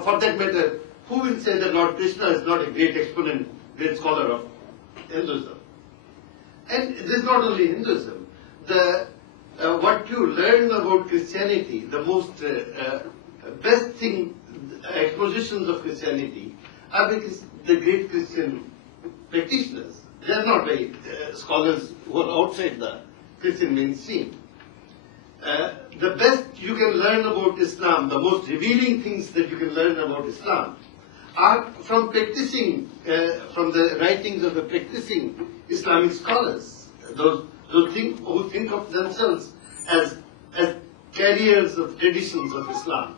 or for that matter, who will say that Lord Krishna is not a great exponent, great scholar of Hinduism? And this is not only Hinduism. What you learn about Christianity, the most best thing, expositions of Christianity, are because the great Christian practitioners. They are not by scholars who are outside the Christian mainstream. The best you can learn about Islam, the most revealing things that you can learn about Islam, are from practicing, from the writings of the practicing Islamic scholars, those who think of themselves as carriers of traditions of Islam.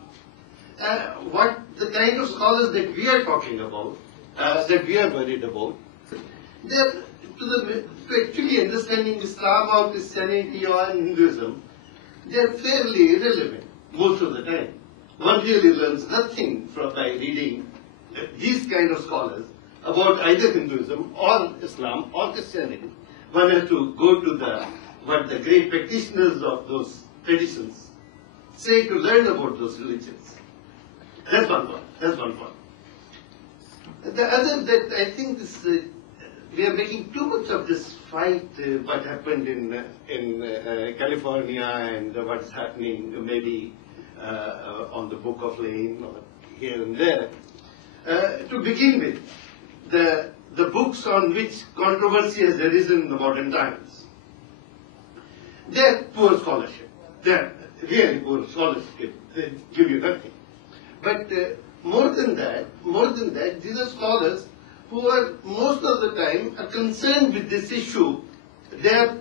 What the kind of scholars that we are talking about, that we are worried about, they're to actually understanding Islam or Christianity or Hinduism, they're fairly irrelevant most of the time. One really learns nothing by reading these kind of scholars about either Hinduism or Islam or Christianity. One has to go to what the great practitioners of those traditions say to learn about those religions. That's one point. That's one point. The other that I think this, we are making too much of this fight, what happened in California and what's happening maybe on the Book of Lane or here and there. To begin with, the books on which controversy has arisen in the modern times, they're poor scholarship. They're really poor scholarship. They give you nothing. But more than that, these are scholars who are most of the time are concerned with this issue. They are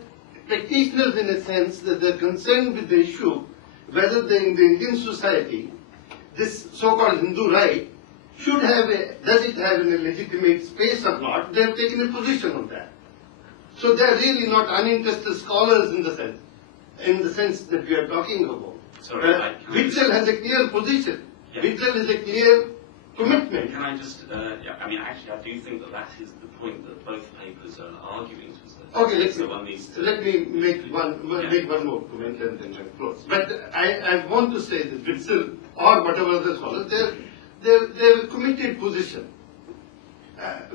practitioners in a sense that they're concerned with the issue whether in the Indian society this so-called Hindu right should have does it have a legitimate space or not. They have taken a position on that. So they are really not uninterested scholars in the sense that we are talking about. Sorry, Witzel has a clear position. Yeah. Witzel is a clear commitment. Can I just, I mean, actually, I do think that is the point that both papers are arguing. Okay, let me make one more comment and then I'll close. But I want to say that Witzel or whatever other scholars, they have a committed position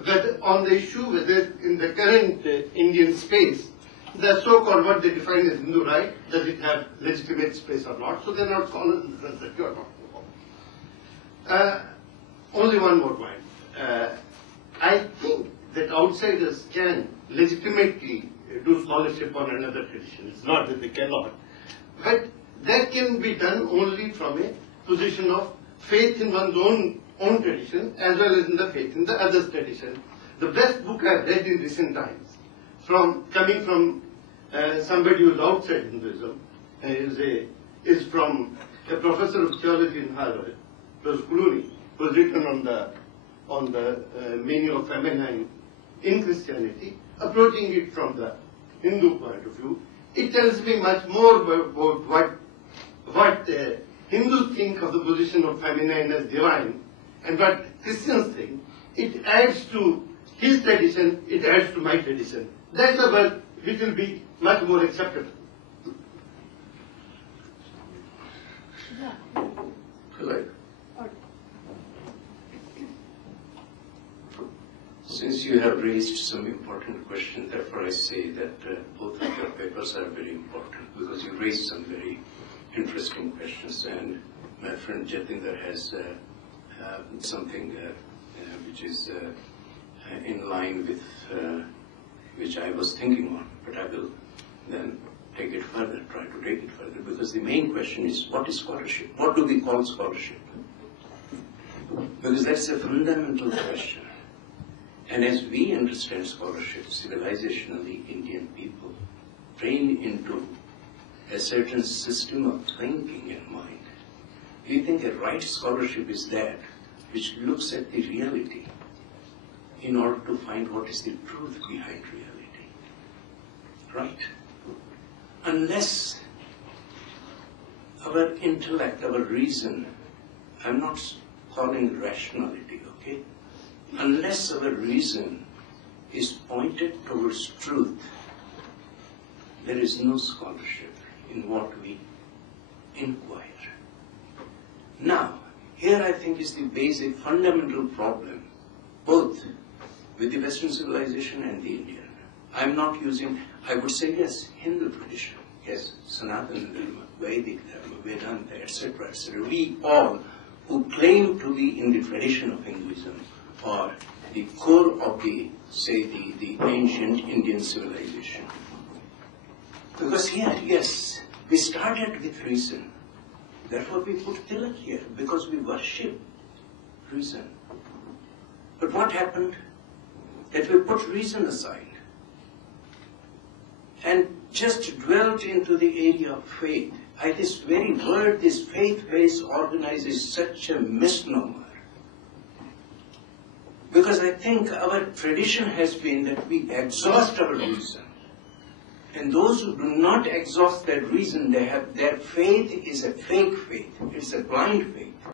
whether on the issue, whether in the current Indian space, the so-called what they define as Hindu right, does it have legitimate space or not? So they're not scholars in the sense that you are talking about. Only one more point. I think that outsiders can legitimately do scholarship on another tradition. It's not that they cannot. But that can be done only from a position of faith in one's own tradition as well as in the faith in the other's tradition. The best book I've read in recent times, coming from somebody who's outside Hinduism, is from a professor of theology in Harvard, Professor Clooney, who has written on the meaning of feminine in Christianity, approaching it from the Hindu point of view. It tells me much more about what Hindus think of the position of feminine as divine and what Christians think. It adds to his tradition, it adds to my tradition. That's a word which will be much more acceptable. Yeah. Right. Since you have raised some important questions, therefore I say that both of your papers are very important because you raised some very interesting questions, and my friend Jatinder has something which is in line with which I was thinking on, but I will then take it further, try to take it further, because the main question is, what is scholarship? What do we call scholarship? Because that's a fundamental question. And as we understand scholarship, civilizationally, Indian people train into a certain system of thinking and mind. We think a right scholarship is that which looks at the reality in order to find what is the truth behind reality. Right? Unless our intellect, our reason, I'm not calling rationality, okay? Unless our reason is pointed towards truth, there is no scholarship in what we inquire. Now, Here I think is the basic fundamental problem, both with the Western civilization and the Indian. I'm not using, I would say yes, Hindu tradition, yes, Sanatana Dharma, Vedic Dharma, Vedanta, etc., etc. We all who claim to be in the tradition of Hinduism are the core of the, say, the ancient Indian civilization. Because here, yes, we started with reason. Therefore we put Tilak here, because we worship reason. But what happened? That we put reason aside and just dwelt into the area of faith. This very word, this faith-based organized, is such a misnomer. Because I think our tradition has been that we exhaust our reason. And those who do not exhaust their reason, their faith is a fake faith. It's a blind faith.